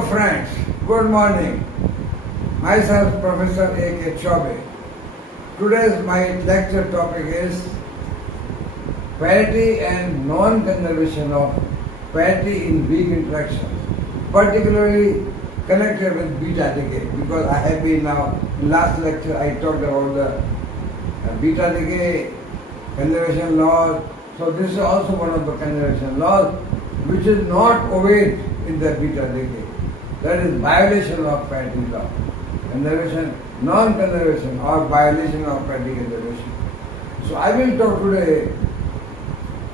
Hello friends, good morning. Myself Professor A.K.chaubey. Today's my lecture topic is parity and non-conservation of parity in weak interactions, particularly connected with beta decay, because I have been now, in last lecture I talked about the beta decay conservation laws. So this is also one of the conservation laws which is not obeyed in the beta decay. That is violation of parity law. Conservation, non-conservation or violation of parity conservation. So I will talk today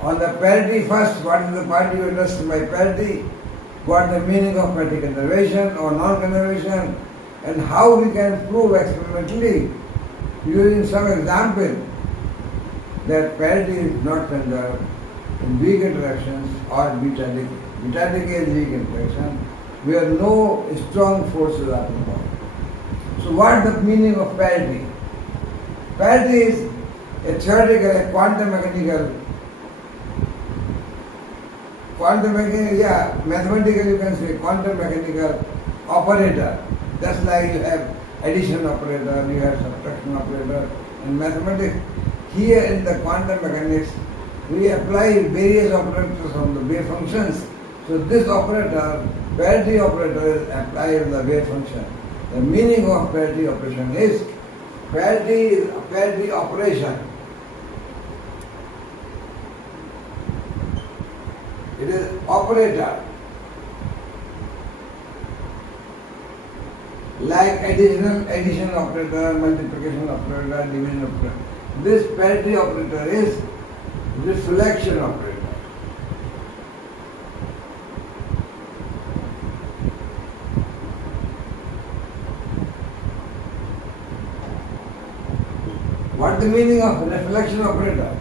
on the parity first. What is the parity? You understand by parity? What is the meaning of parity conservation or non-conservation, and how we can prove experimentally using some example that parity is not conserved in weak interactions or beta decay. Beta decay is weak interaction where no strong forces are involved. So what is the meaning of parity? Parity is a theoretical, a quantum mechanical, mathematical you can say quantum mechanical operator. Just like you have addition operator, you have subtraction operator in mathematics. Here in the quantum mechanics, we apply various operators on the wave functions. So this operator, parity operator, is applied on the wave function. The meaning of parity operation is parity operation. It is operator like addition operator, multiplication operator, division operator. This parity operator is reflection operator. What is the meaning of reflection operator?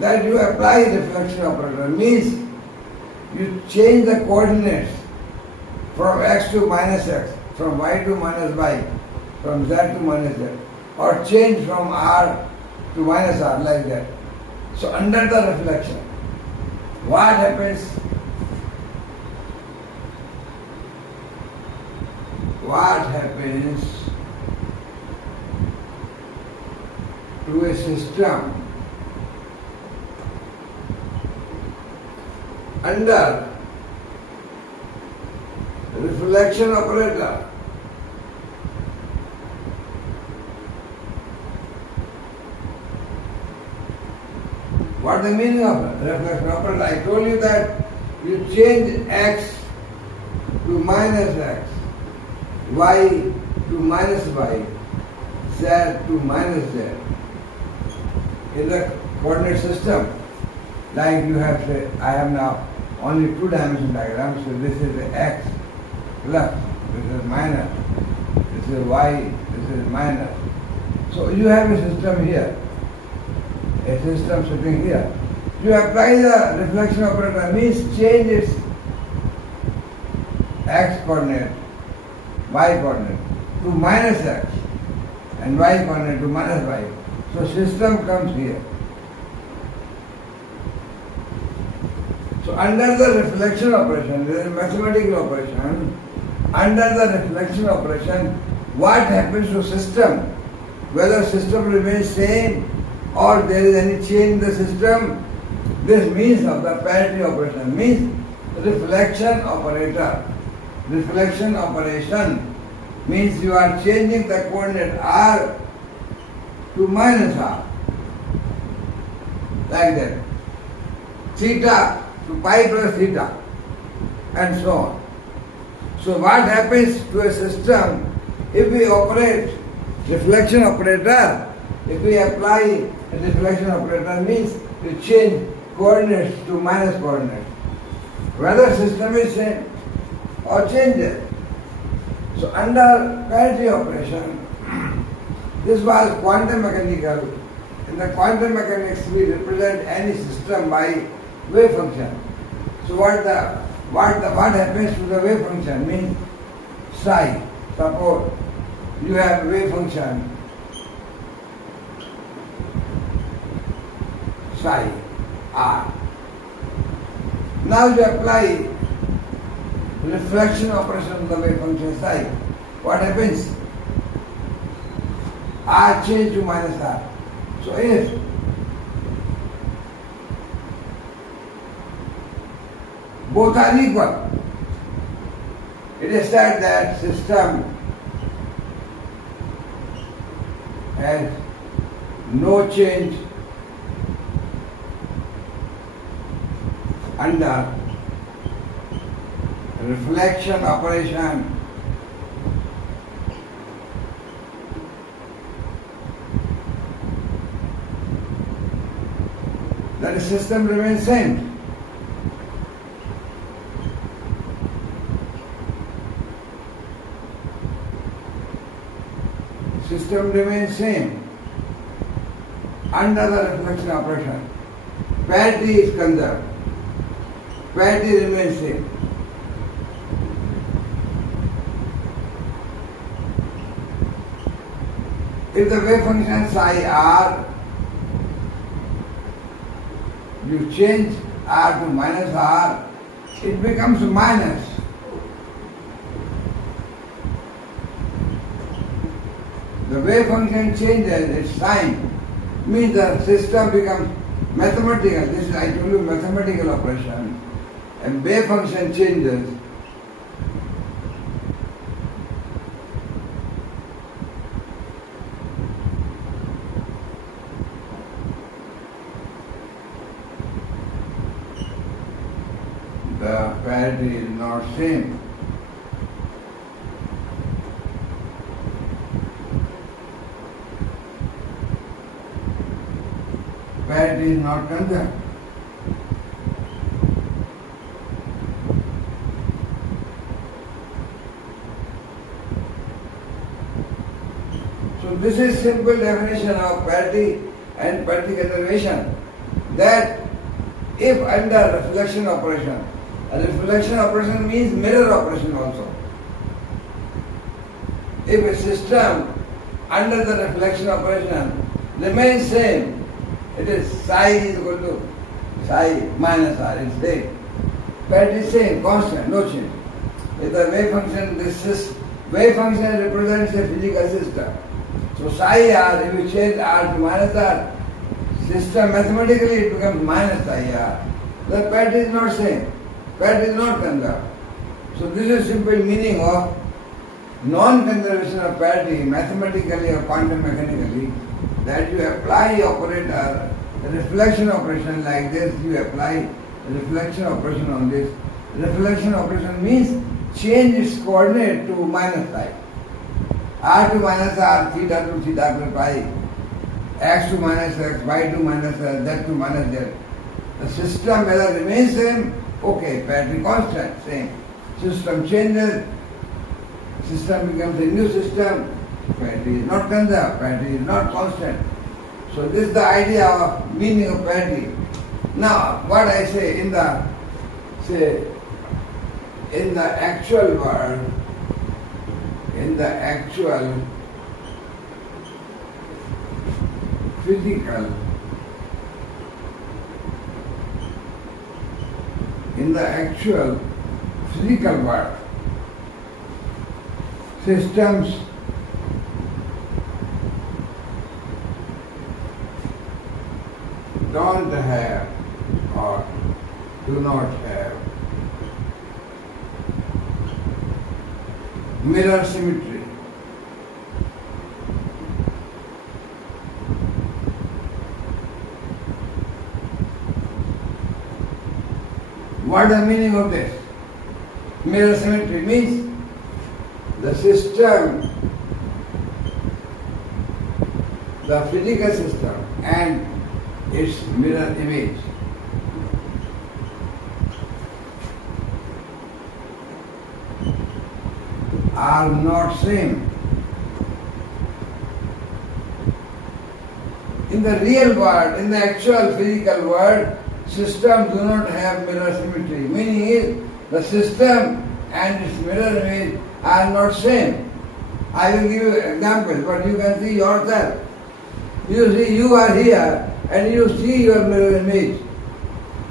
That you apply reflection operator means you change the coordinates from x to minus x, from y to minus y, from z to minus z, or change from r to minus r, like that. So under the reflection, what happens? What happens to a system under reflection operator? What is the meaning of reflection operator? I told you that you change x to minus x, y to minus y, z to minus z in the coordinate system. Like you have said, I have now only two-dimensional diagram, so this is the x plus, this is minus, this is y, this is minus. So you have a system here, a system sitting here. You apply the reflection operator, means change its x coordinate, y coordinate to minus x and y coordinate to minus y. So system comes here. So under the reflection operation, there is a mathematical operation. Under the reflection operation, what happens to system? Whether system remains same or there is any change in the system, this means of the parity operation, means reflection operator. Reflection operation means you are changing the coordinate r to minus r, like that. Theta to pi plus theta, and so on. So what happens to a system if we operate reflection operator? If we apply a reflection operator, means we change coordinates to minus coordinates, whether system is same or changes. So under parity operation, this was quantum mechanical. In the quantum mechanics, we represent any system by wave function. So what happens to the wave function means psi. Suppose you have wave function psi r. Now you apply reflection operation of the wave function psi, what happens? R change to minus R. So if both are equal, it is said that system has no change under reflection operation that the system remains same. System remains same under the reflection operation. Parity is conserved. Parity remains same. If the wave function psi r, you change r to minus r, it becomes minus. The wave function changes its sign, means the system becomes mathematical. This is, I told you, mathematical operation. And wave function changes. The parity is not same. Parity is not conserved. So this is simple definition of parity and parity conservation. That if under reflection operation, a reflection operation means mirror operation also. If a system under the reflection operation remains same, it is psi is equal to psi minus r, it's same. Parity is same, constant, no change. If the wave function, wave function represents a physical system. So psi r, if you change r to minus r, system mathematically it becomes minus psi r. The parity is not same. Parity is not conserved. So this is simple meaning of non-conservation of parity mathematically or quantum mechanically, that you apply operator, the reflection operation like this, you apply the reflection operation on this. Reflection operation means change its coordinate to minus psi. R to minus r, theta to theta plus pi, x to minus x, y to minus z, z to minus z. The system whether remains same, okay, parity constant, same. System changes, system becomes a new system, parity is not conserved, parity is not constant. So this is the idea of meaning of parity. Now what I say in the actual world, in the actual physical, in the actual physical world, systems don't have or do not have mirror symmetry. What is the meaning of this? Mirror symmetry means the system, the physical system and its mirror image are not same. In the real world, in the actual physical world, systems do not have mirror symmetry. Meaning is, the system and its mirror image are not same. I will give you an example, but you can see yourself. You see, you are here and you see your mirror image.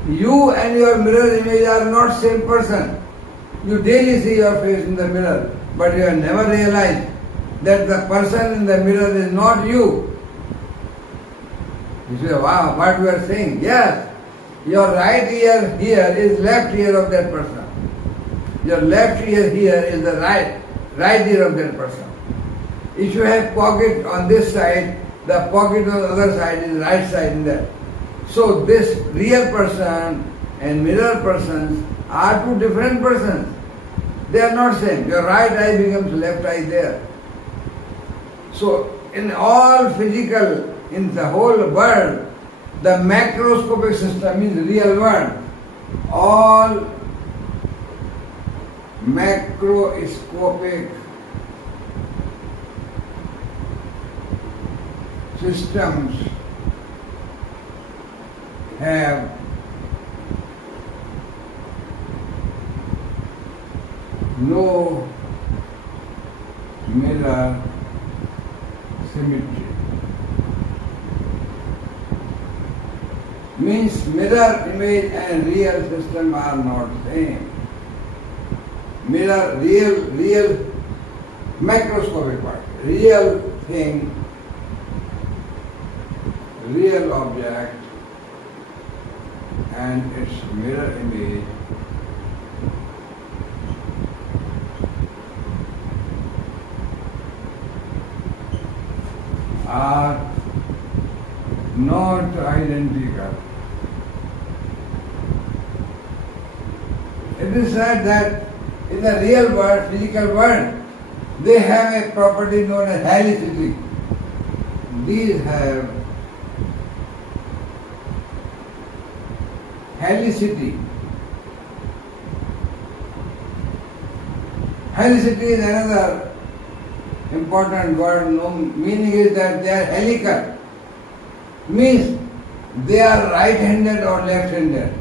You and your mirror image are not same person. You daily see your face in the mirror, but you have never realized that the person in the mirror is not you. You say, wow, what you are saying? Yes, your right ear here is left ear of that person. Your left ear here is the right ear of that person. If you have pocket on this side, the pocket on the other side is right side in there. So this real person and mirror persons are two different persons. They are not same. Your right eye becomes left eye there. So in all physical, in the whole world, the macroscopic system is real world. All macroscopic systems have no mirror symmetry. Means mirror image and real system are not same. Mirror, real macroscopic part, real thing, real object and its mirror image are not identical. It is said that in the real world, physical world, they have a property known as helicity. These have helicity. Helicity is another important word. Meaning is that they are helical. Means they are right-handed or left-handed.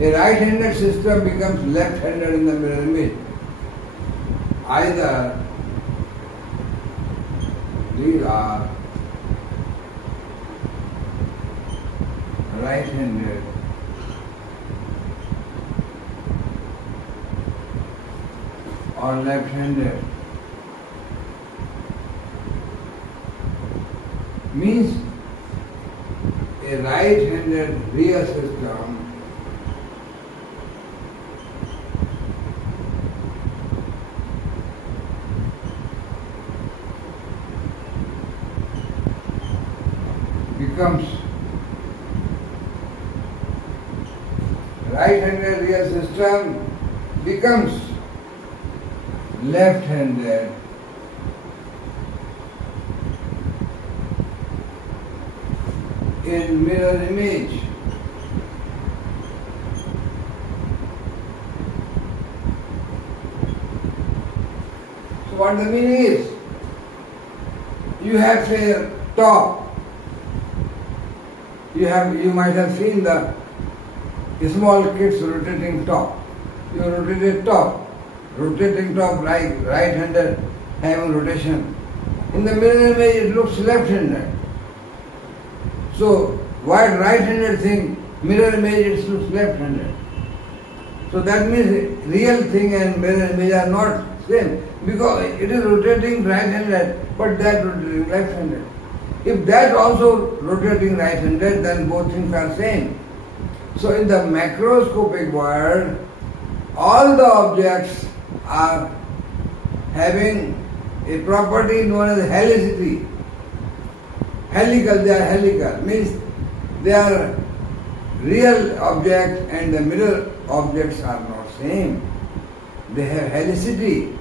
A right-handed system becomes left-handed in the mirror image. Either these are right-handed or left-handed. Means a right-handed real system becomes right-handed real system becomes left-handed in mirror image. So what the meaning is? You have say top. You might have seen the small kids rotating top. You rotate top, rotating top right-handed having rotation. In the mirror image it looks left-handed. So while right-handed thing, mirror image it looks left-handed. So that means real thing and mirror image are not same because it is rotating right-handed but that rotating left-handed. If that also rotating right-handed, then both things are same. So in the macroscopic world, all the objects are having a property known as helicity. Helical, they are helical, means they are real objects and the mirror objects are not same. They have helicity.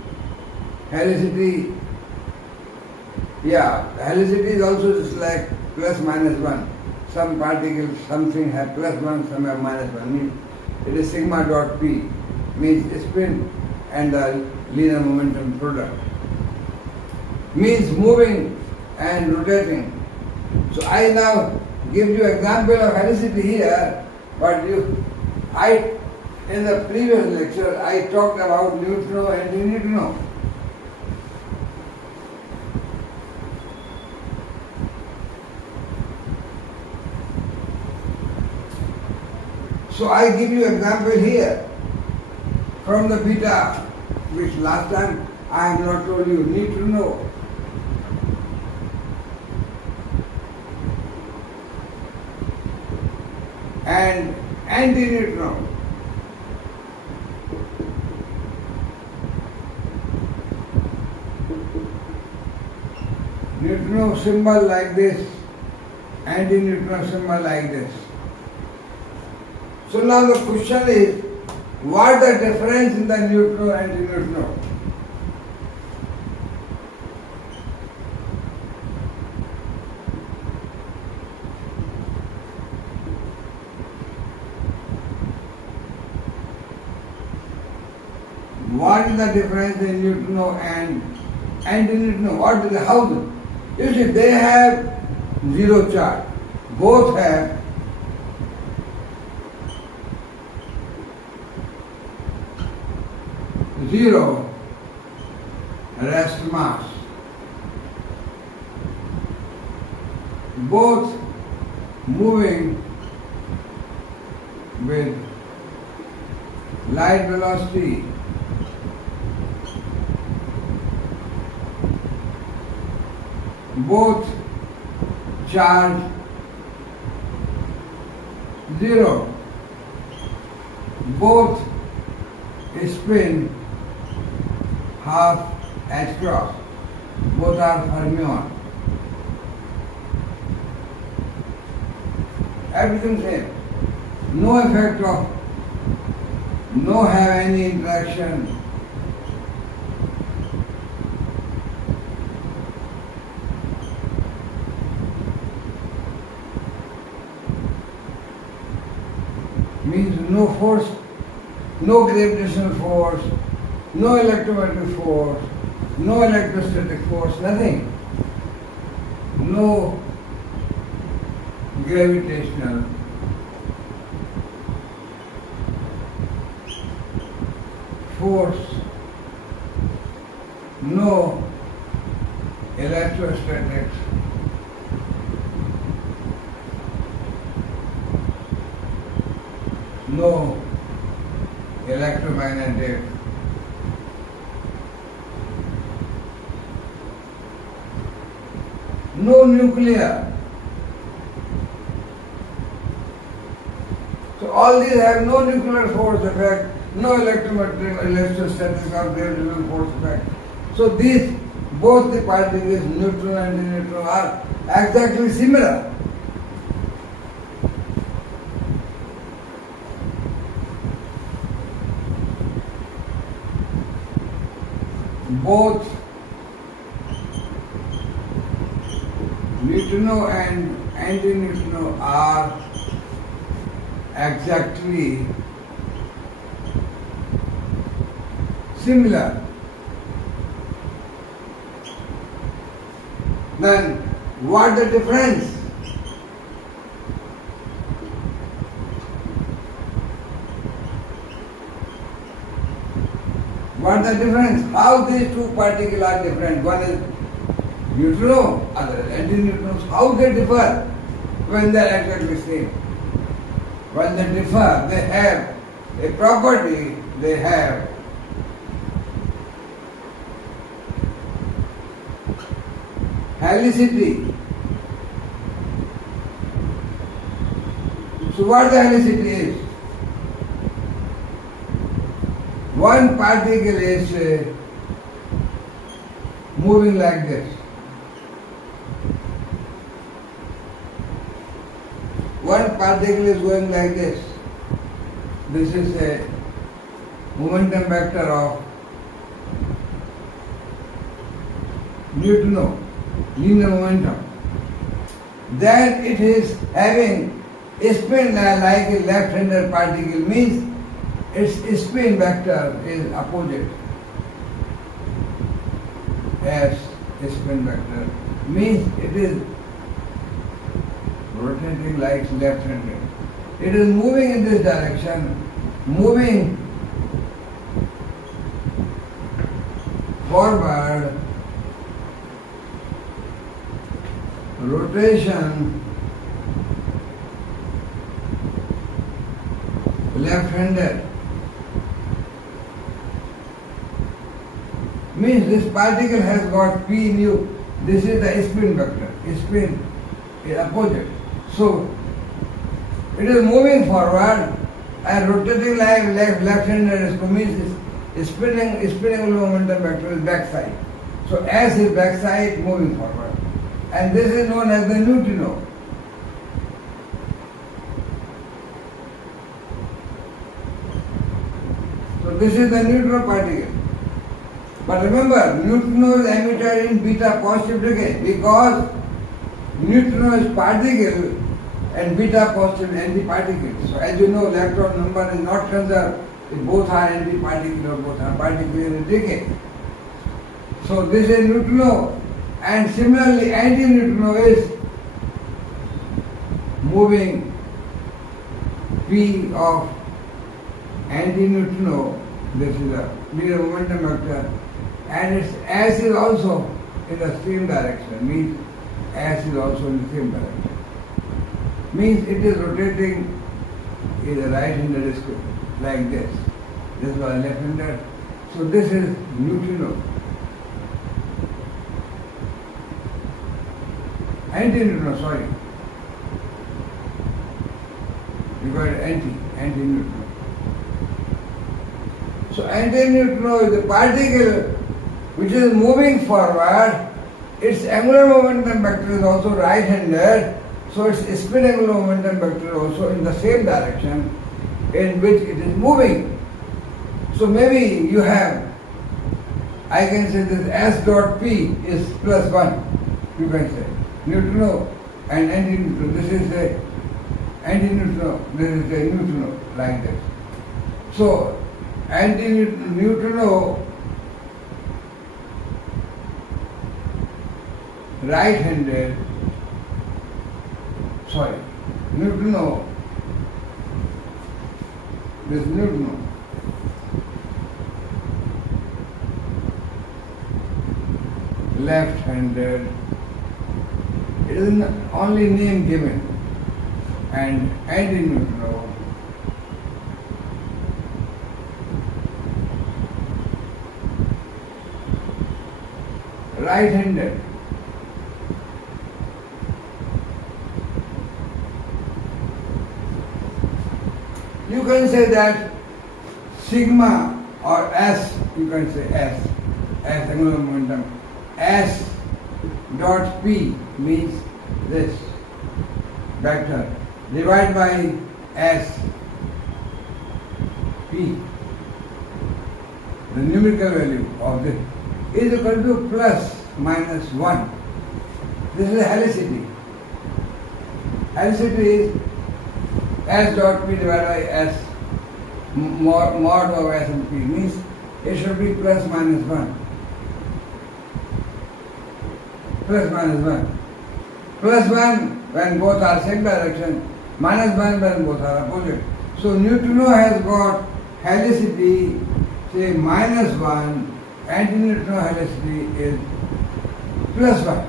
Helicity, yeah, helicity is also just like plus minus 1. Some particles, something have plus 1, some have minus 1. Means it is sigma dot p, means spin and the linear momentum product. Means moving and rotating. So I now give you example of helicity here, but in the previous lecture I talked about neutrino and neutrino. So I give you example here. from the beta, which last time I have not told you, need to know. And anti-neutron. Neutron symbol like this, anti-neutron symbol like this. So now the question is, what is the difference in the neutron and anti-neutron? What is the difference in neutron and anti-neutron? What is the how? You see, they have zero charge. Both have zero rest mass. Both moving with light velocity. Both charge zero. Both spin half h cross. Both are fermion. Everything same. No effect of, no have any interaction. Means no force, no gravitational force, no electromagnetic force, no electrostatic force, nothing. No gravitational force, no electrostatics, no electromagnetic, no nuclear. So all these have no nuclear force effect, no electromagnetic, electrostatic or gravitational force effect. So these, both the particles, neutron and antineutron, are exactly similar. Both neutrino and antineutrino are exactly similar. Then what the difference? What the difference? How these two particles are different? One is neutrino, other is antineutrinos. How they differ when they are exactly same? When they differ, they have a property, they have helicity. So what the helicity is? One particle is moving like this. One particle is going like this. This is a momentum vector of neutrino, linear momentum. Then it is having a spin like a left-handed particle, means its spin vector is opposite. As a spin vector means it is rotating like left-handed. It is moving in this direction, moving forward, rotation left-handed. Means this particle has got P nu. This is the spin vector. Spin is opposite. So it is moving forward and rotating like left-handed means spinning momentum vector is backside. So S is backside moving forward. And this is known as the neutrino. So this is the neutrino particle. But remember, neutrino is emitted in beta positive decay because neutrino is particle and beta positive antiparticle. So as you know, electron number is not conserved. If both are antiparticle or both are particle in decay. So this is neutrino, and similarly anti-neutrino is moving P of anti-neutrino. This is a linear momentum vector, and its S is also in the same direction. Means S is also in the same direction. Means it is rotating in the right-handed screw like this. This was left-handed. So this is neutrino. Anti-neutrino, sorry. You got anti-neutrino. So anti-neutrino is a particle which is moving forward. Its angular momentum vector is also right-handed. So its spin angular momentum vector is also in the same direction in which it is moving. So maybe you have, I can say this S dot P is +1, you can say. Neutrino and anti-neutrino. This is a anti-neutrino, this is a neutrino, like this. So anti-neutrino right-handed, sorry, neutrino, this neutrino left-handed, it is only name given, and anti-neutrino right-handed. You can say that sigma or S, you can say S angular momentum, S dot P means this vector divided by S P, the numerical value of this is equal to ±1. This is helicity. Helicity is S dot P divided by S mod of S and P, means it should be ±1. +1. +1 when both are same direction, -1 when both are opposite. So neutrino has got helicity, say -1, anti-neutrino helicity is +1.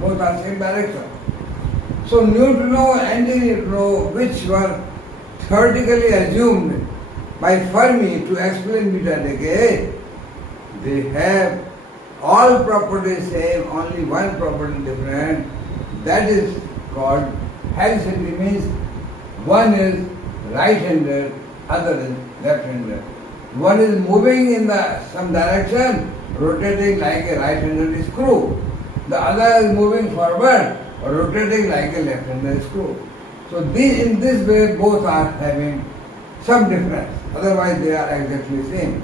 Both are same direction. So neutrino and anti-neutrino, which were theoretically assumed by Fermi to explain beta decay, they have all properties same, only one property different. That is called helicity, means one is right-handed, other is left-handed. One is moving in some direction, rotating like a right-handed screw. The other is moving forward, rotating like a left-handed screw. So in this way both are having some difference. Otherwise they are exactly same.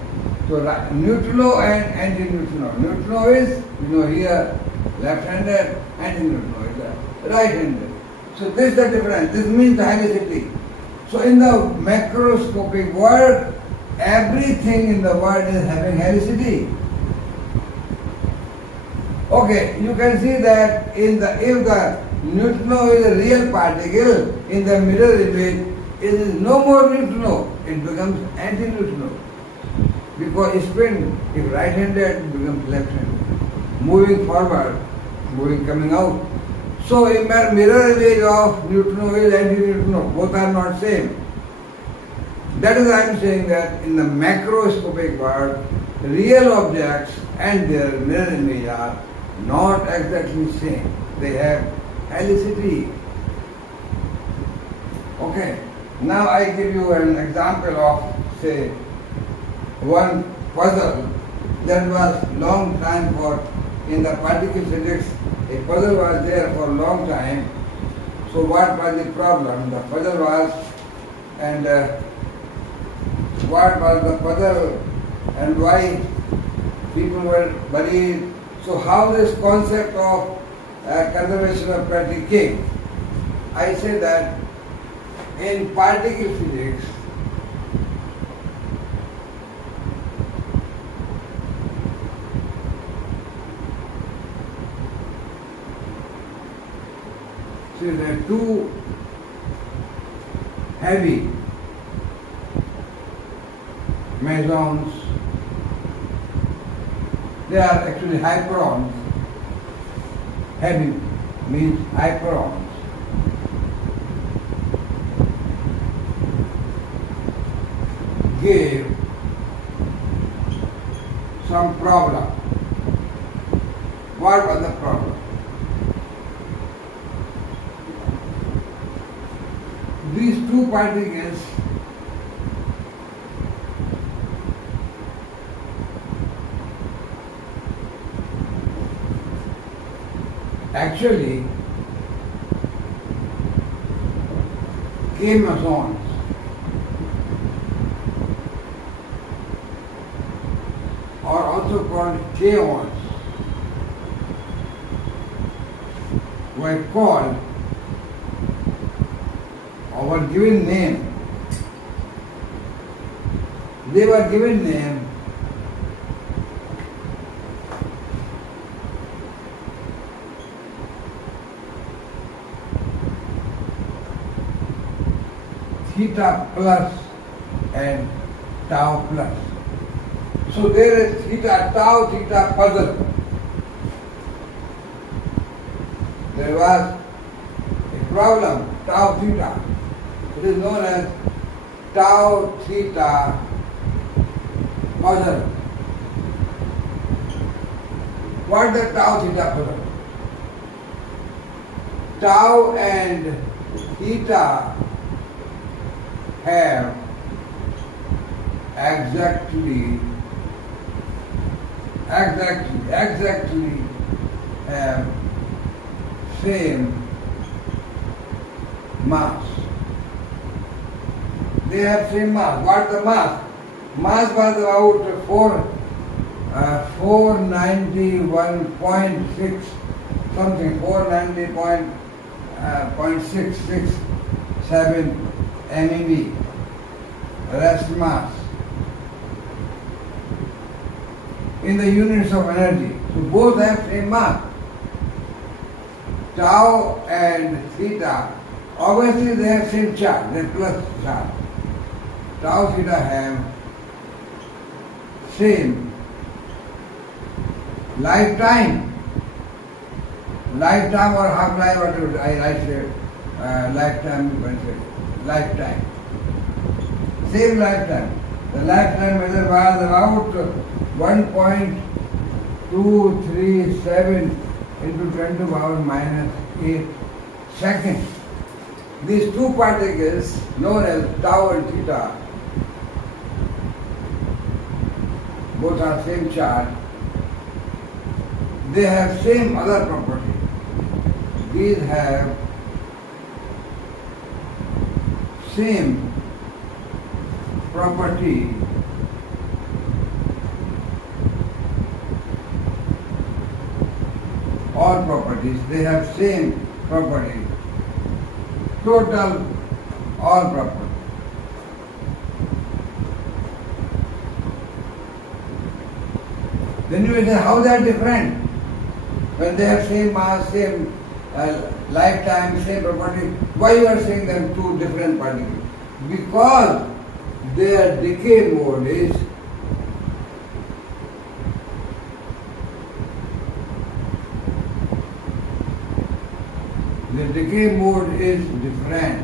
So neutrino and anti-neutrino. Neutrino is, here left-handed, anti-neutrino is right-handed. So this is the difference. This means the helicity. So in the macroscopic world, everything in the world is having helicity. Okay, you can see that if the neutrino is a real particle, in the mirror image, it is no more neutrino, it becomes anti-neutrino. Because spin, if right-handed, it becomes left-handed. Moving forward, coming out. So in mirror image of neutrino is anti-neutrino, both are not same. That is why I am saying that in the macroscopic world, real objects and their mirror image are not exactly same. They have helicity. Okay. Now I give you an example of, say, one puzzle that was long time for in the particle physics. A puzzle was there for a long time. So what was the problem? The puzzle was, and what was the puzzle and why people were buried. So how this concept of conservation of parity came? I say that in particle physics, see there are two heavy mesons. They are actually hyperons. Heavy means hyperons. Gave some problem. What was the problem? These two particles actually K-mesons. Or also called kaons, were called or were given name. They were given name theta plus and tau plus. So there is theta, tau, theta puzzle. There was a problem, tau, theta. It is known as tau, theta puzzle. What is the tau, theta puzzle? Tau and theta have exactly have same mass. They have same mass. What is the mass? Mass was about 491.6 something, 490.667 MeV. Rest mass. In the units of energy. So both have same mass. Tau and theta, obviously they have same charge, they plus charge. Tau, theta have same lifetime. Lifetime or half-life, whatever I say, lifetime, lifetime. Same lifetime. The lifetime measure was about 1.237 into 10 to the power minus 8 seconds. These two particles, known as tau and theta, both are same charge. They have same other property. These have same property all properties, they have same property, total all properties. Then you will say, how they are different? When they have same mass, same lifetime, same property, why you are saying them two different particles? Because their decay mode is different.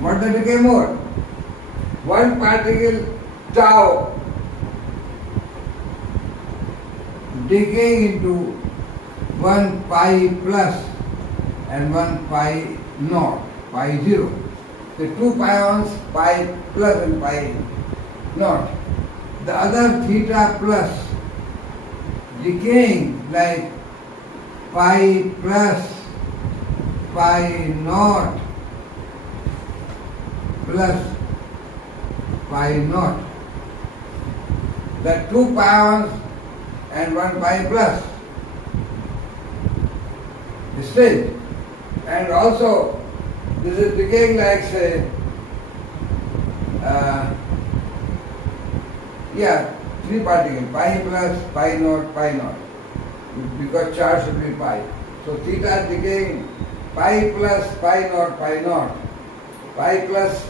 What is the decay mode? One particle tau decaying into 1 pi plus and 1 pi naught, pi 0. The 2 pions, pi plus and pi naught. The other theta plus decaying like pi plus, pi naught plus pi naught. The 2 pions and 1 pi plus. Stage. And also this is decaying like say three particles, pi plus, pi naught, because charge should be pi. So theta is decaying pi plus, pi naught, pi plus,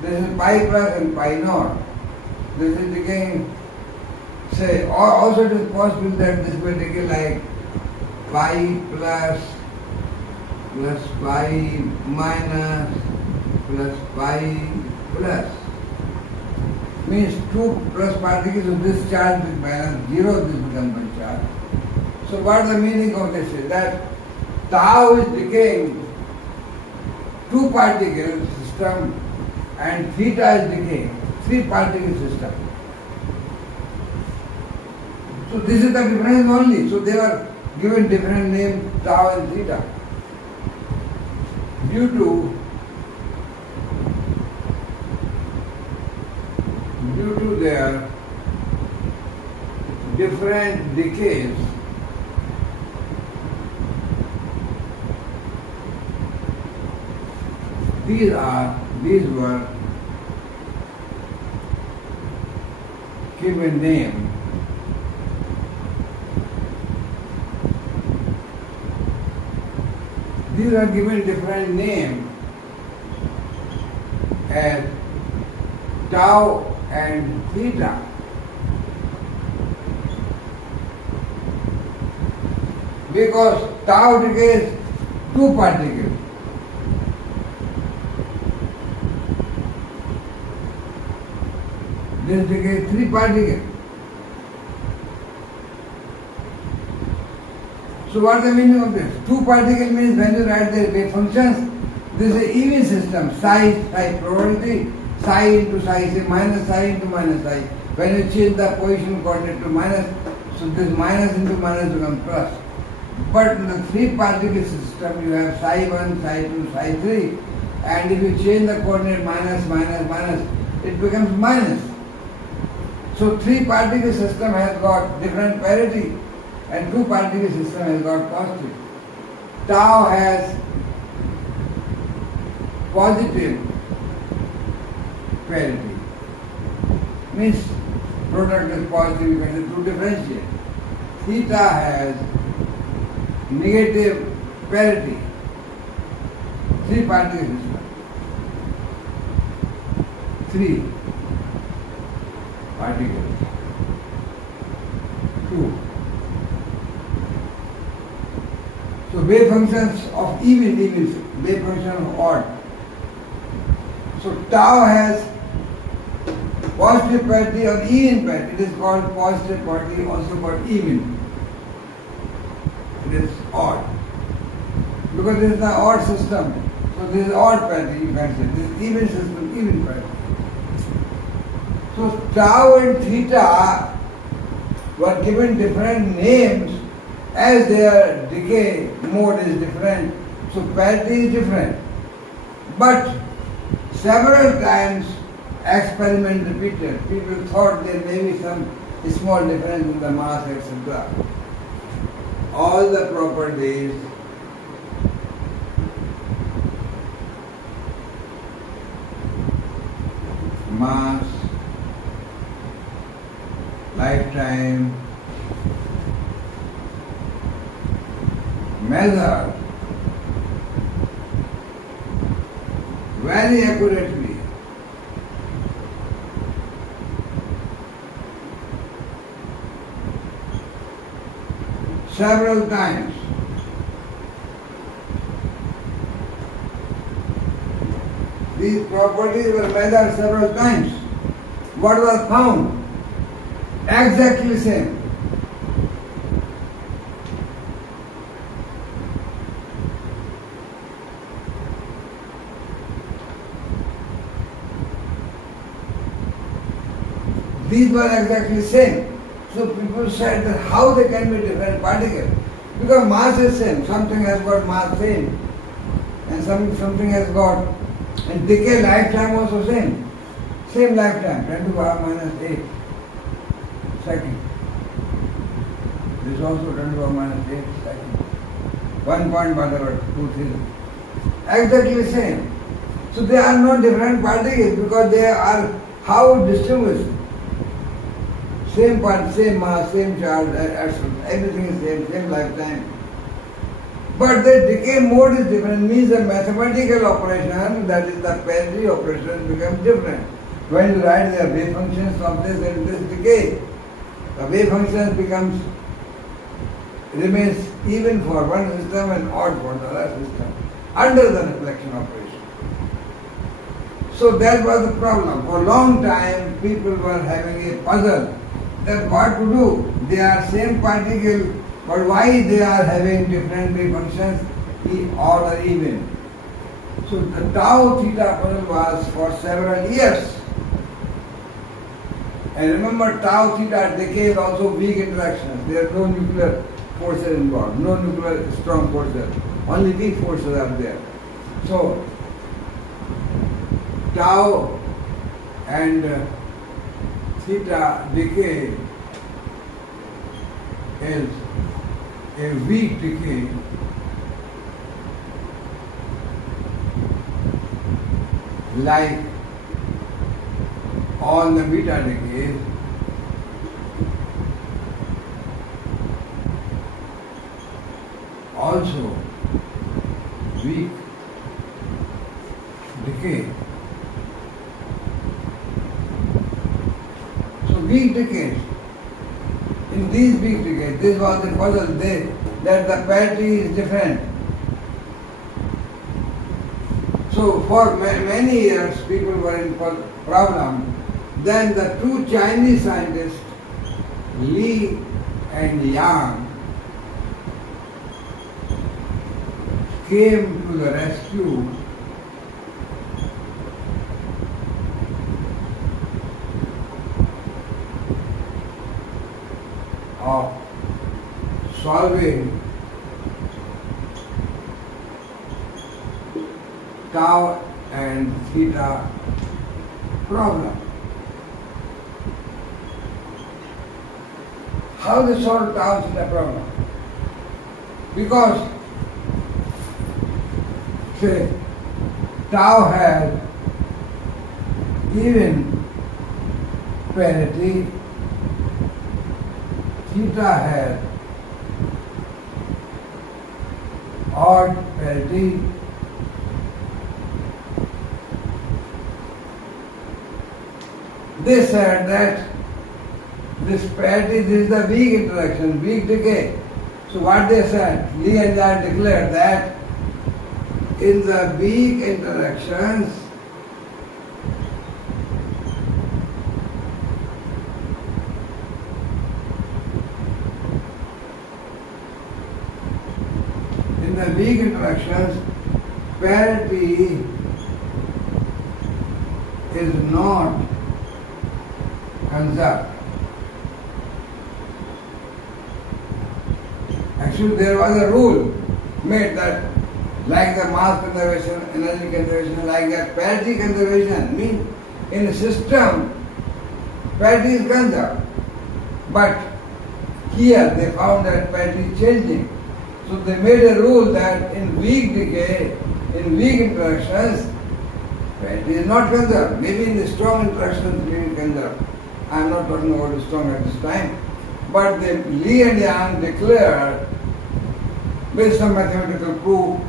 this is pi plus and pi naught. This is decaying, say, also it is possible that this will decay like pi plus pi minus plus pi plus. Means 2 plus particles of this charge with minus 0, this becomes 1 charge. So what is the meaning of this is that tau is decaying 2 particle system and theta is decaying 3 particle system. So this is the difference only. So they were given different names, tau and theta, due to their different decays. These were given name. These are given different name as tau and theta. Because tau decays 2 particles. This decays 3 particles. So what is the meaning of this? 2 particle means when you write the wave functions, this is an even system, psi probability, psi into psi, say minus psi into minus psi. When you change the position coordinate to minus, so this minus into minus becomes plus. But in the 3 particle system, you have psi 1, psi 2, psi 3, and if you change the coordinate minus, minus, minus, it becomes minus. So 3 particle system has got different parity, and 2 particle system has got positive. Tau has positive parity. Means product is positive, you can say to differentiate. Theta has negative parity. 3 particle system. 3 particles. 2. So wave functions of even, wave function of odd. So tau has positive parity or even parity. It is called positive parity, also called even. It is odd. Because this is the odd system. So this is odd parity, you can say. This is even system, even parity. So tau and theta were given different names as their decay mode is different, so parity is different. But several times experiment repeated, people thought there may be some small difference in the mass, etc. All the properties mass, lifetime, measured very accurately. Several times. These properties were measured several times. What was found? Exactly same. These were exactly same. So people said that how they can be different particles. Because mass is same. Something has got mass same. And something has got, and decay lifetime also same. Same lifetime, 10 to the power minus 8 second. This is also 10 to the power minus 8 second. 1 point whatever, 2, 3. Exactly same. So they are not different particles because they are how distinguished. Same part, same mass, same charge, everything is same lifetime. But the decay mode is different, means the mathematical operation, that is the parity operation, becomes different. When you write the wave functions of this and this decay, the wave functions remains even for one system and odd for the other system, under the reflection operation. So that was the problem. For a long time, people were having a puzzle that what to do. They are same particle, but why they are having different wave functions, odd or even. So the tau theta puzzle was for several years. And remember, tau theta decay is also weak interactions. There are no nuclear forces involved, no nuclear strong forces, only weak forces are there. So tau and theta decay is a weak decay like all the beta decays. Also weak decay. So weak decays. In these weak decays, this was the puzzle that the parity is different. So for many years people were in problem. Then the two Chinese scientists, Li and Yang, came to the rescue of solving tau and theta problem. How they solve tau theta problem? Because say tau has even parity, theta has odd parity, they said that this parity, this is the weak interaction, weak decay. So what they said, Li and Yang declared that in the weak interactions, parity is not conserved. Actually, there was a rule made that like the mass conservation, energy conservation, like that parity conservation means in a system parity is conserved. But here they found that parity is changing. So they made a rule that in weak decay, in weak interactions, parity is not conserved. Maybe in the strong interactions it is conserved. I am not talking about the strong at this time. But Li and Yang declared, based on mathematical proof,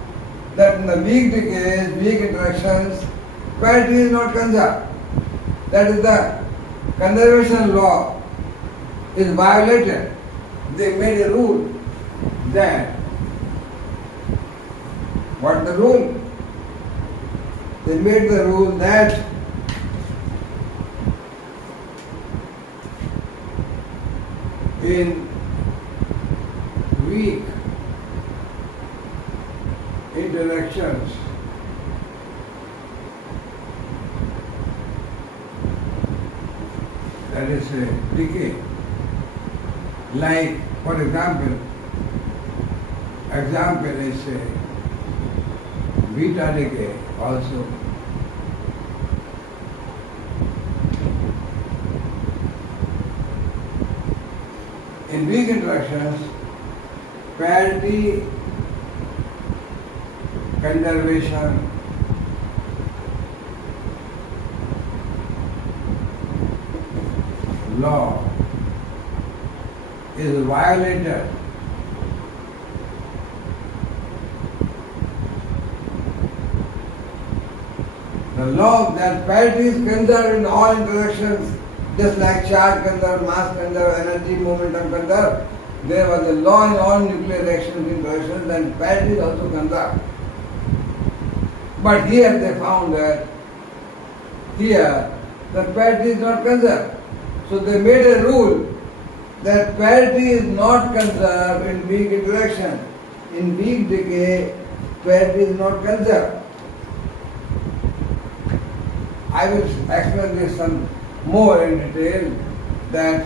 that in the weak decays, weak interactions, parity is not conserved. That is the conservation law is violated. They made a rule that, what the rule? They made the rule that in weak interactions, that is a decay. Like, for example is a beta decay also. In weak interactions, parity conservation law is violated. The law that parity is conserved in all interactions, just like charge conserved, mass conserved, energy, momentum conserved, there was a law in all nuclear reactions, interactions, and parity is also conserved. But here they found that here the parity is not conserved. So they made a rule that parity is not conserved in weak interaction. In weak decay, parity is not conserved. I will explain this some more in detail. That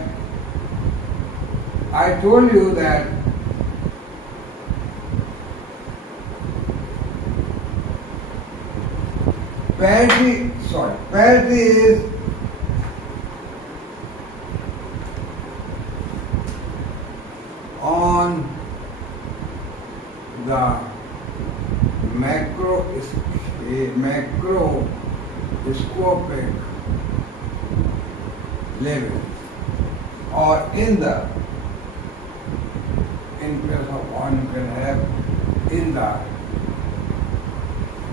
I told you that parity is on the macroscopic level, or in place of one you can have in the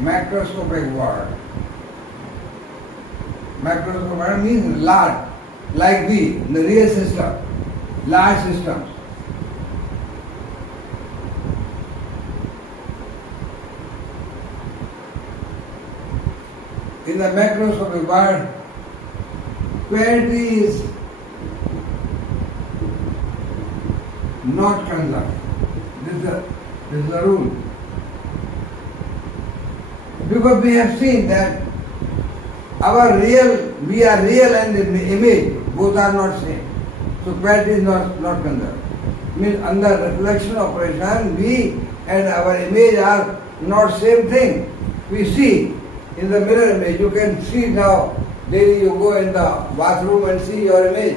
macroscopic world. Macroscopic world means large, like we, in the real system, large systems. In the macroscopic world, parity is not conserved. This is the rule. Because we have seen that we are real and image, both are not same. So parity is not conserved. Means under reflection operation, we and our image are not same thing. We see in the mirror image, you can see now, daily you go in the bathroom and see your image.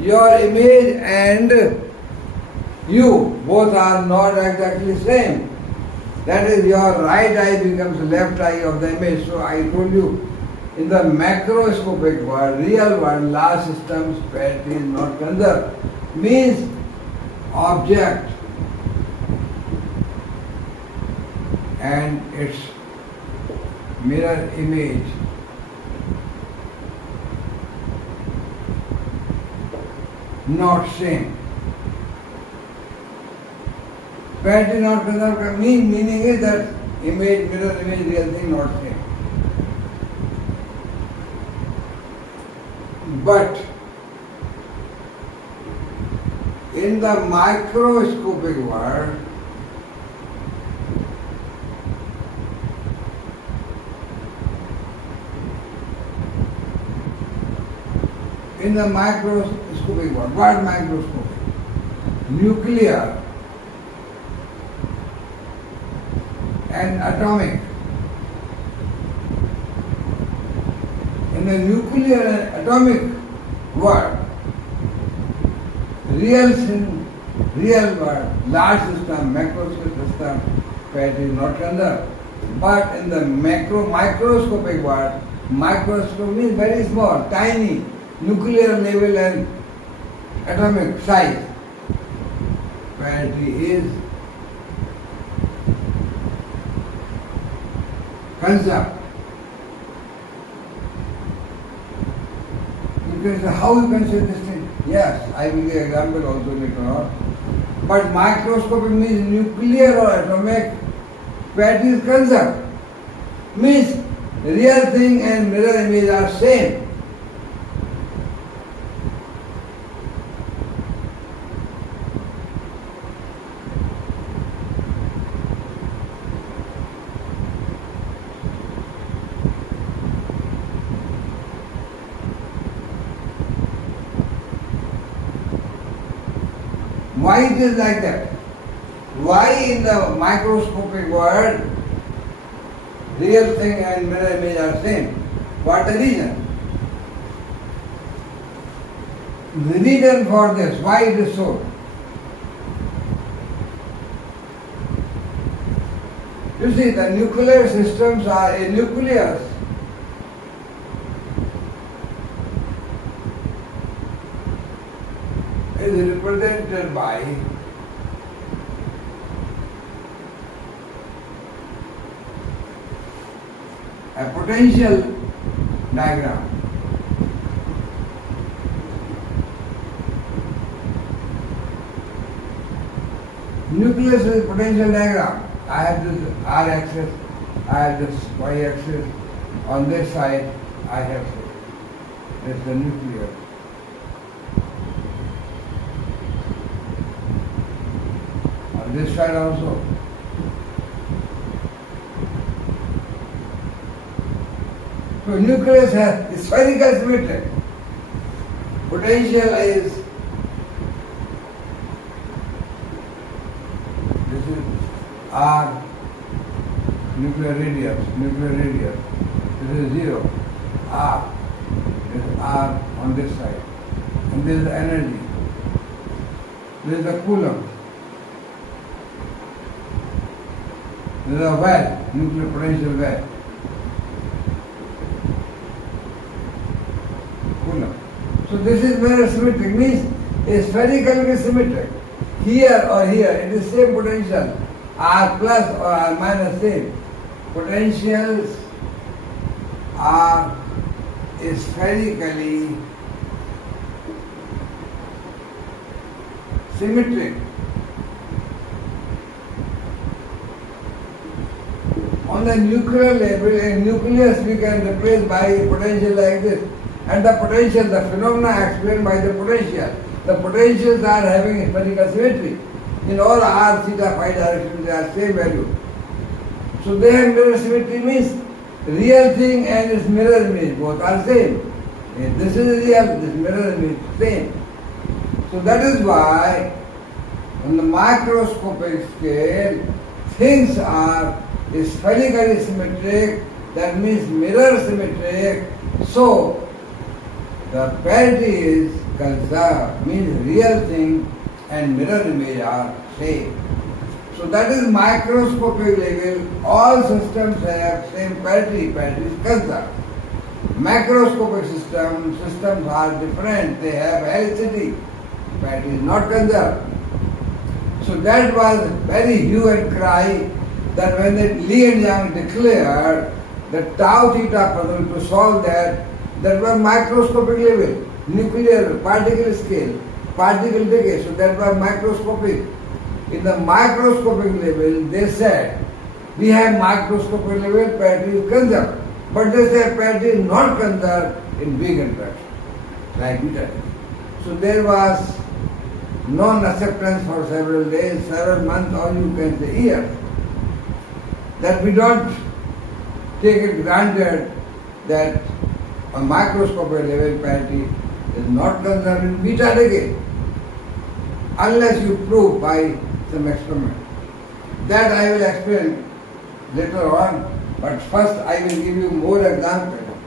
Your image and you, both are not exactly same. That is, your right eye becomes left eye of the image. So I told you, in the macroscopic world, real world, large systems, parity is not conserved. Means object and its mirror image not same. Parity not conserved meaning is that image, mirror image, real thing not same. But in the microscopic world, what microscopic? Nuclear and atomic. In the nuclear and atomic world, real world, large system, macroscopic system, parity is not conserved. But in the microscopic world, microscope means very small, tiny, nuclear level and atomic size. Parity is conserved. You can say, how you can say this thing? Yes, I will give example also later on. But microscopic means nuclear or atomic, parity is conserved. Means real thing and mirror image are same. Why it is like that? Why in the microscopic world real thing and mirror image are same? What the reason? The reason for this, why it is so? You see, the nuclear systems are a nucleus. Is represented by a potential diagram. Nucleus is potential diagram. I have this R axis, I have this Y axis. On this side, I have this the nucleus. On this side also. So nucleus has spherical symmetry. Potential is this is R nuclear radius. This is 0. R. This is R on this side. And this is energy. This is the coulomb. This is a well, nuclear potential well. Coulomb. So this is very symmetric, means is spherically symmetric. Here or here, it is same potential. R plus or R minus same. Potentials are spherically symmetric. On the nuclear level, a nucleus we can replace by a potential like this. And the potential, the phenomena explained by the potential. The potentials are having spherical symmetry. In all r, theta, phi directions, they are same value. So they have mirror symmetry, means real thing and its mirror image both are same. And this is real, this mirror image same. So that is why on the microscopic scale things are spherically symmetric, that means mirror symmetric. So the parity is conserved, means real thing and mirror image are same. So that is microscopic level, all systems have same parity, parity is conserved. Macroscopic systems are different, they have helicity, parity is not conserved. So that was very hue and cry that when the Lee and Yang declared the tau theta puzzle to solve that was microscopic level, nuclear particle scale, particle decay, so that was microscopic. In the microscopic level, they said, we have microscopic level, parity is conserved. But they said parity is not conserved in big interaction, like beta. So there was non-acceptance for several days, several months, or you can say years. That we don't take it granted that on microscopic level parity is not conserved in beta decay, unless you prove by some experiment. That I will explain later on, but first I will give you more examples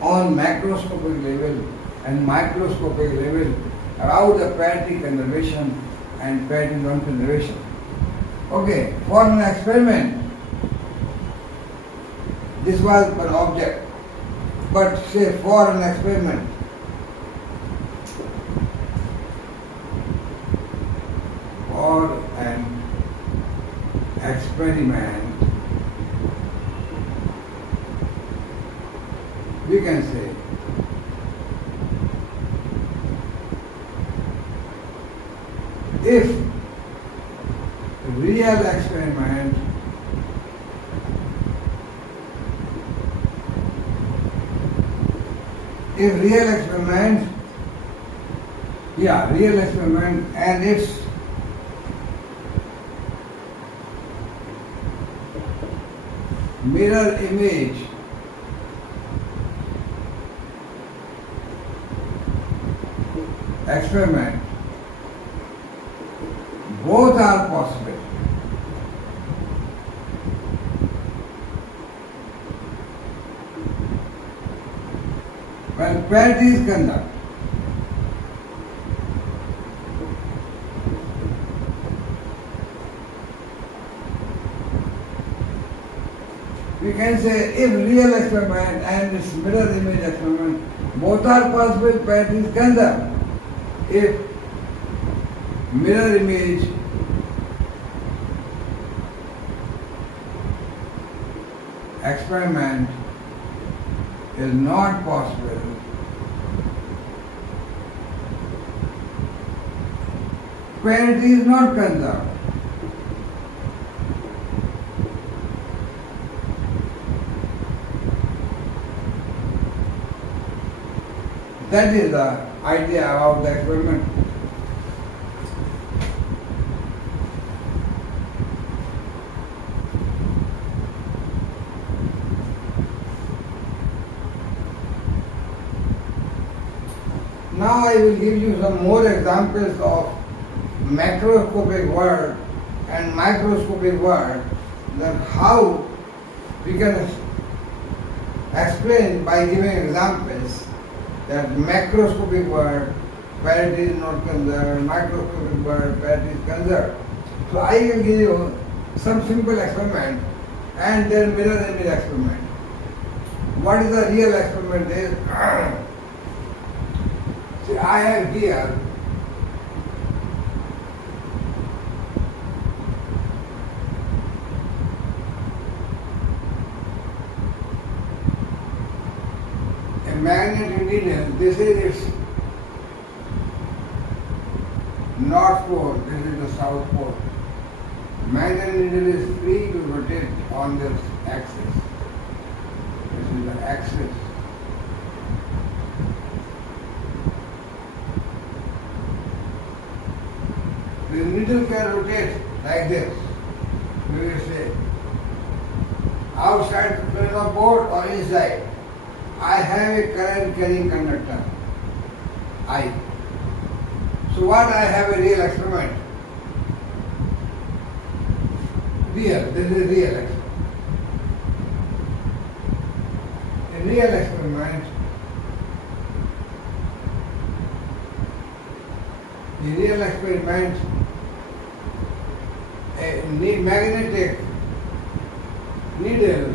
on macroscopic level and microscopic level about the parity conservation and parity non-conservation. Okay, for an experiment, this was an object, but say for an experiment, we can say if real experiment and its mirror image experiment both are possible. When parity is conserved, we can say if real experiment and its mirror image experiment both are possible, parity is conserved. If mirror image experiment is not possible, parity is not conserved. That is the idea about the experiment. Now I will give you some more examples of macroscopic world and microscopic world, that how we can explain by giving examples that macroscopic world parity is not conserved, microscopic world parity is conserved. So I will give you some simple experiment and then mirror image experiment. What is the real experiment is? See, I have here a magnetic needle. This is its north pole, this is the south pole. Magnetic needle is free to rotate on this axis. This is the axis. The needle can rotate like this. We will say outside the plane of board or inside. I have a current carrying conductor, I. So what I have a real experiment? Real, this is real experiment. A real experiment, a magnetic needle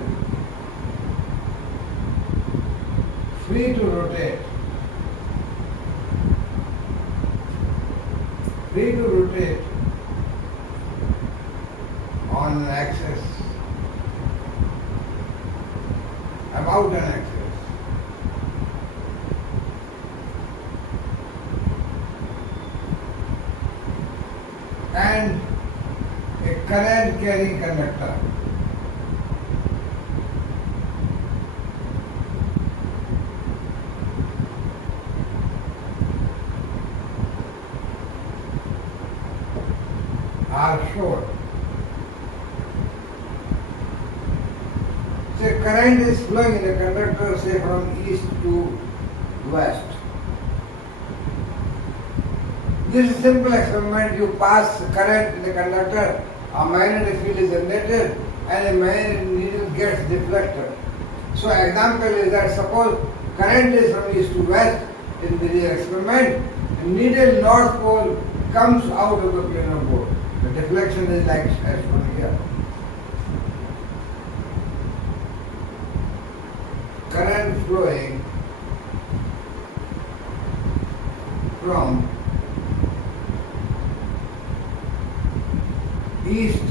free to rotate, on an axis, about an axis. And a current carrying conductor. Are shown. Say current is flowing in the conductor, say from east to west. This is a simple experiment. You pass current in the conductor, a magnetic field is generated and a magnetic needle gets deflected. So example is that suppose current is from east to west in the experiment, the needle north pole comes out of the plane of board. The deflection is like as shown here. Current flowing from east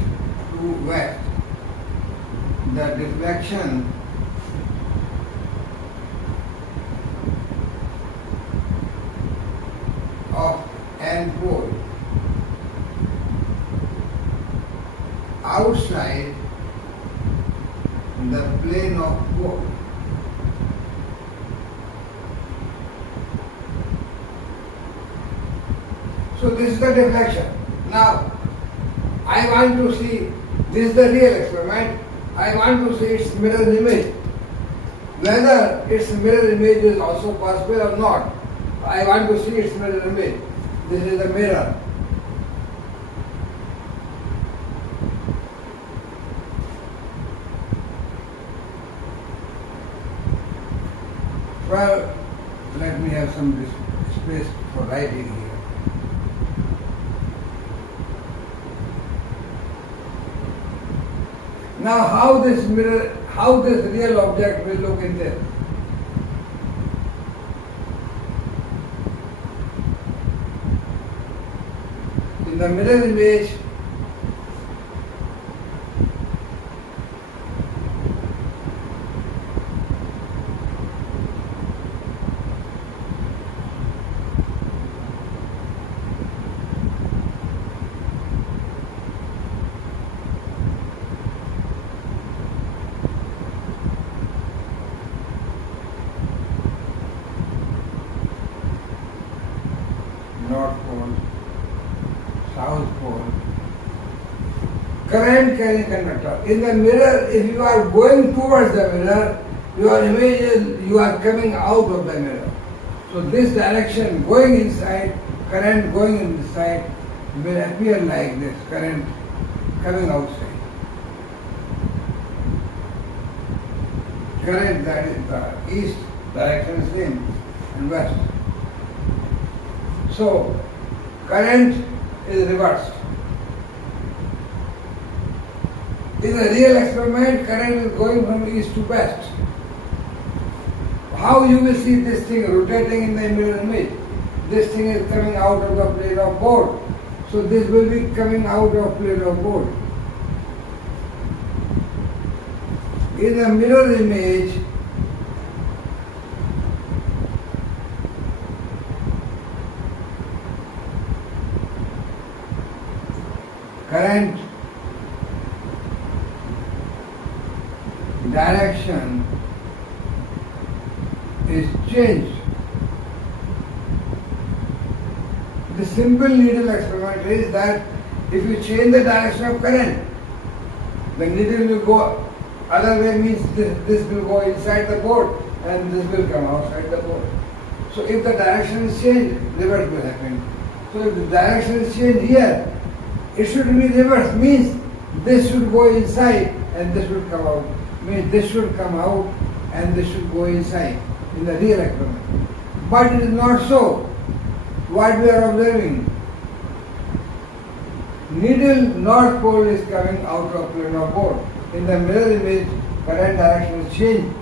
to west. The deflection of N pole outside the plane of pole. So this is the deflection. Now I want to see, this is the real experiment, I want to see its mirror image. Whether its mirror image is also possible or not. I want to see its mirror image. This is the mirror. Well, let me have some space for writing here. Now how this mirror, how this real object will look in this? In the mirror image, North Pole, South Pole, current carrying conductor. In the mirror, if you are going towards the mirror, your image is, you are coming out of the mirror. So this direction going inside, current going inside will appear like this, current coming outside. Current, that is the east direction is same and west. So current is reversed. In a real experiment, current is going from east to west. How you will see this thing rotating in the mirror image? This thing is coming out of the plane of board. So this will be coming out of plane of board. In the mirror image, current direction is changed. The simple needle experiment is that if you change the direction of current, the needle will go other way, means this will go inside the board and this will come outside the board. So if the direction is changed, reverse will happen. So if the direction is changed here, it should be reverse, means this should go inside and this should come out. Means this should come out and this should go inside in the real experiment. But it is not so. What we are observing, needle north pole is coming out of plane of board. In the mirror image, current direction is changed,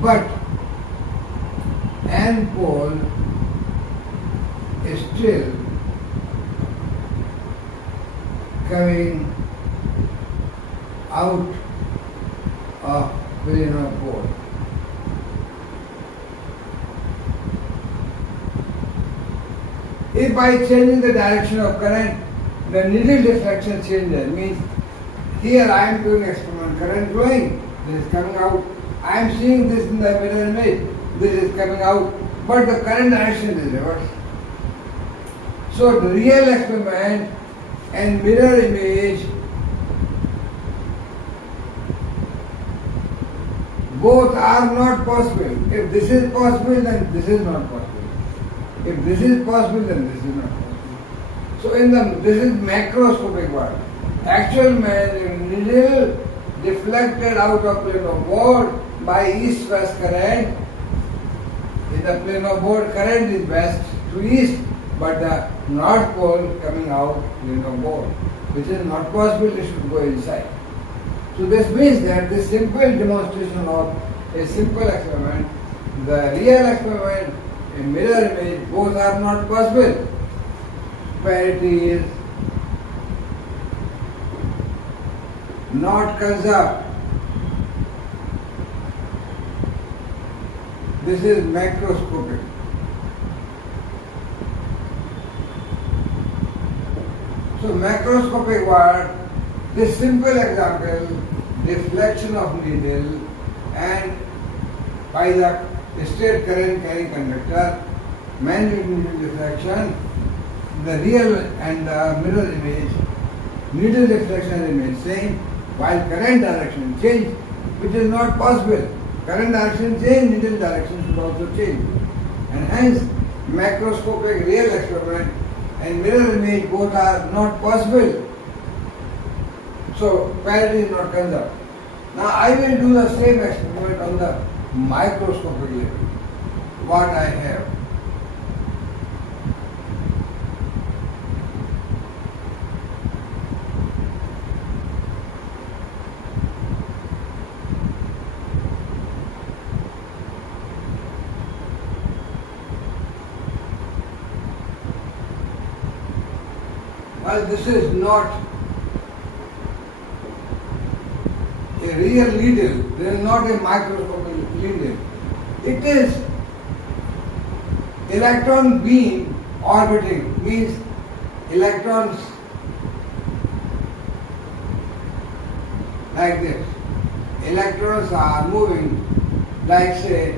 but N pole is still coming out of plane of board. If by changing the direction of current, the needle deflection changes, means here I am doing experiment, current flowing, this is coming out. I am seeing this in the mirror image, this is coming out, but the current direction is reversed. So the real experiment and mirror image, both are not possible. If this is possible, then this is not possible. If this is possible, then this is not possible. So this is macroscopic world. Actual needle deflected out of plane of board by east-west current. In the plane of board, current is west to east, but the north pole coming out plane of board, which is not possible, it should go inside. So this means that this simple demonstration of a simple experiment, the real experiment, a mirror image, both are not possible. Parity is not conserved. This is macroscopic. So macroscopic word, this simple example, deflection of needle and by the straight current carrying conductor, manual needle deflection, the real and the mirror image, needle deflection remains same, while current direction change, which is not possible. Current direction change, needle direction should also change. And hence, macroscopic real experiment and mirror image both are not possible. So, parity is not conserved. Now, I will do the same experiment on the microscopic level. what I have. Well, this is not a real needle. This is not a microscopic needle. It is electron beam orbiting, means electrons like this. Electrons are moving like, say,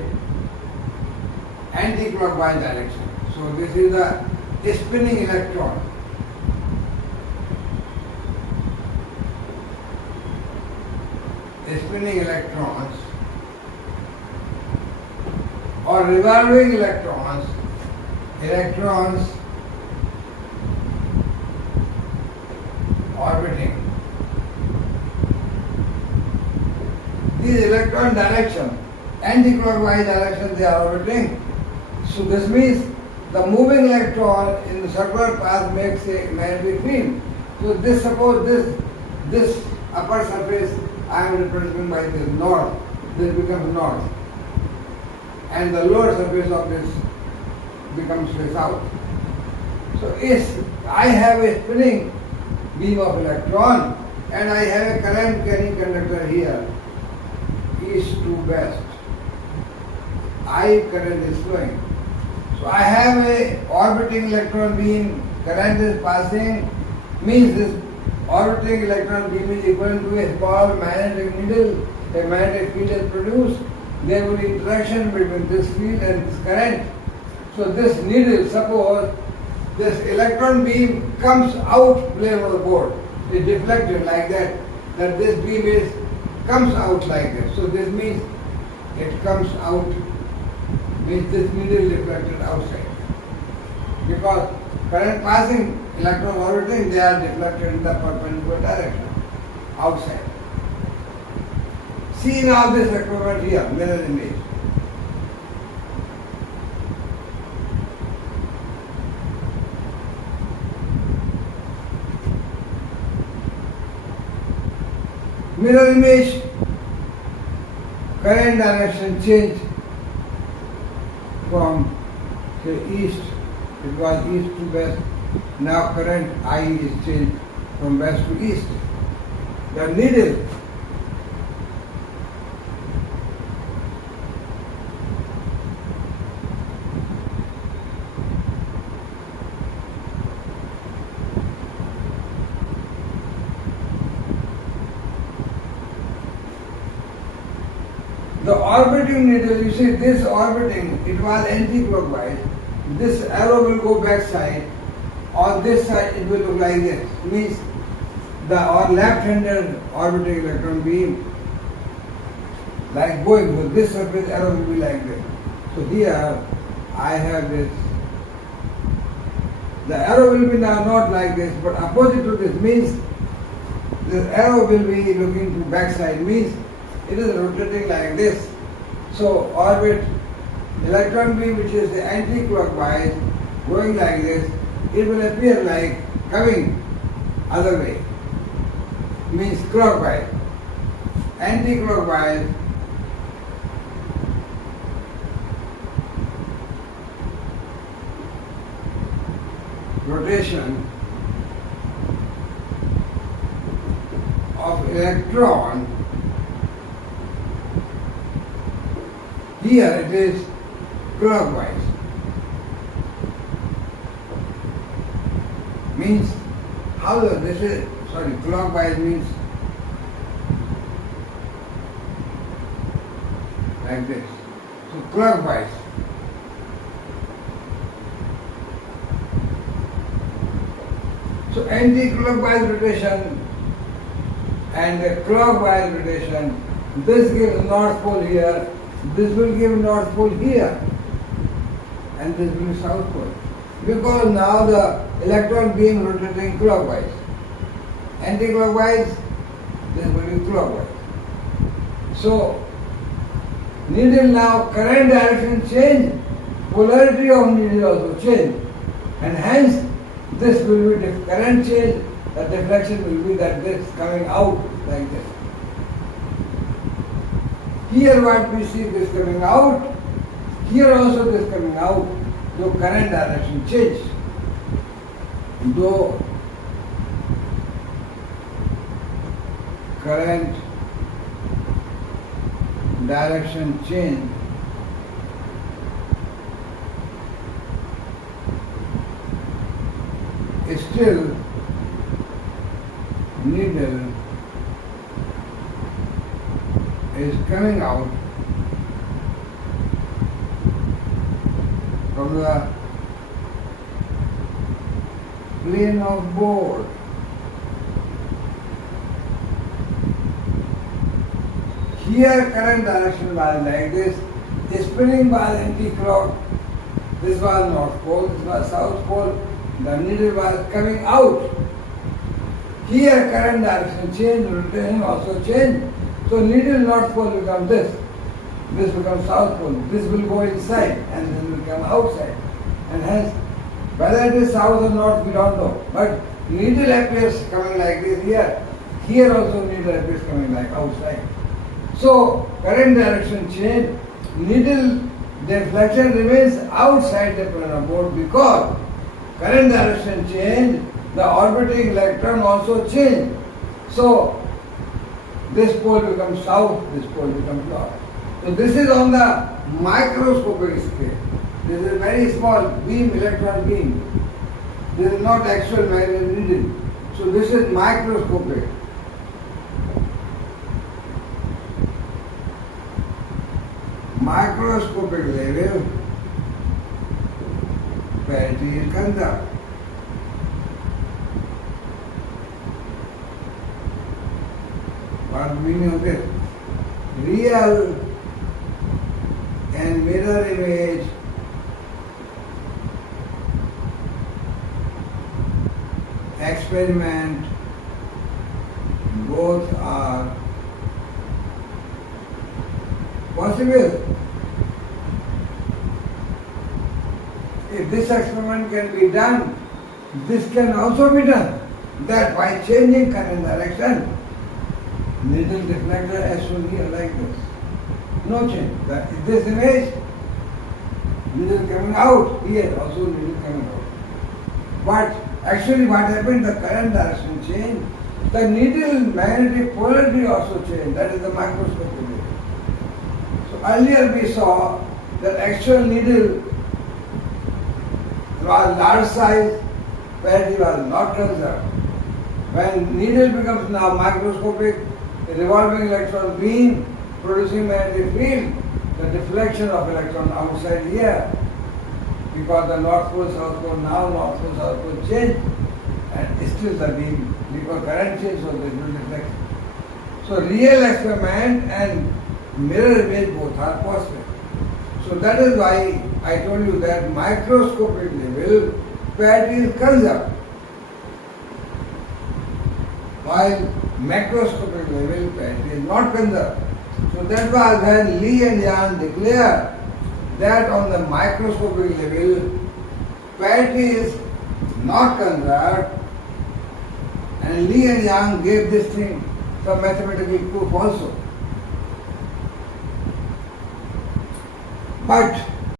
anti-clockwise direction. So this is a spinning electron. Spinning electrons or revolving electrons, orbiting. These electron direction, anti-clockwise direction they are orbiting. So this means the moving electron in the circular path makes a magnetic field. So this, suppose this upper surface I am representing by this north, this becomes north, and the lower surface of this becomes the south. So I have a spinning beam of electron and I have a current carrying conductor here, east to west. I current is flowing. So I have a orbiting electron beam, current is passing, means this orbiting electron beam is equal to a small magnetic needle, a magnetic field is produced, there will be interaction between this field and this current. So this needle, suppose this electron beam comes out plane of the board, is deflected like that this beam comes out like that. So this means it comes out, means this needle deflected outside. Because current passing, electron orbiting, they are deflected in the perpendicular direction, outside. See now this experiment here, mirror image. Mirror image, current direction change from, say, east, it was east to west. Now current I is changed from west to east. The needle the orbiting needle, you see this orbiting, it was anti-clockwise. This arrow will go back side. On this side it will look like this. Means the left-handed orbiting electron beam like going, so this surface arrow will be like this. So here I have this. The arrow will be now not like this, but opposite to this, means this arrow will be looking to back side, means it is rotating like this. So orbit electron beam, which is the anti-clockwise, going like this, it will appear like coming other way, means clockwise. Anti-clockwise, rotation of electron. Here it is clockwise. Means how this is, sorry, clockwise means like this. So clockwise. So anti-clockwise rotation and clockwise rotation, this gives north pole here, this will give north pole here, and this will be south pole. Because now the electron beam rotating clockwise. Anti-clockwise, this will be clockwise. So needle now current direction change polarity of needle also change, and hence this will be current change, the deflection will be that this coming out like this. Here what we see this coming out, here also this coming out, though current direction change. Though current direction change, still needle is coming out from the plane of board. Here current direction was like this, spinning was anti-clock, this was north pole, this was south pole, the needle was coming out. Here current direction change, rotation also change, so needle north pole becomes this becomes south pole, this will go inside and this will come outside, and hence whether it is south or north we don't know, but needle appears coming like this here also needle appears coming like outside. So current direction change, needle deflection remains outside the plane of board because current direction change, the orbiting electron also change. So this pole becomes south, this pole becomes north. So this is on the microscopic scale. This is very small beam, electron beam. This is not actual magnetic needle. So this is microscopic. Microscopic level, parity is conserved. What is the meaning of this? Real and mirror image experiment both are possible. If this experiment can be done, this can also be done. That by changing current direction, needle deflector as shown here like this. No change. This image, needle coming out, here also needle coming out. But actually what happened, the current direction changed, the needle magnetic polarity also changed, that is the microscopic level. So earlier we saw that actual needle was large size, parity was not conserved. When needle becomes now microscopic, the revolving electron beam producing magnetic field, the deflection of electron outside here, because the north pole, south pole, now north pole, south pole change, and still the beam, because current change, so there will deflect. So real experiment and mirror image both are possible. So that is why I told you that microscopic level parity is conserved, while macroscopic level parity is not conserved. So that was when Lee and Yang declared that on the microscopic level parity is not conserved, and Lee and Yang gave this thing some mathematical proof also. But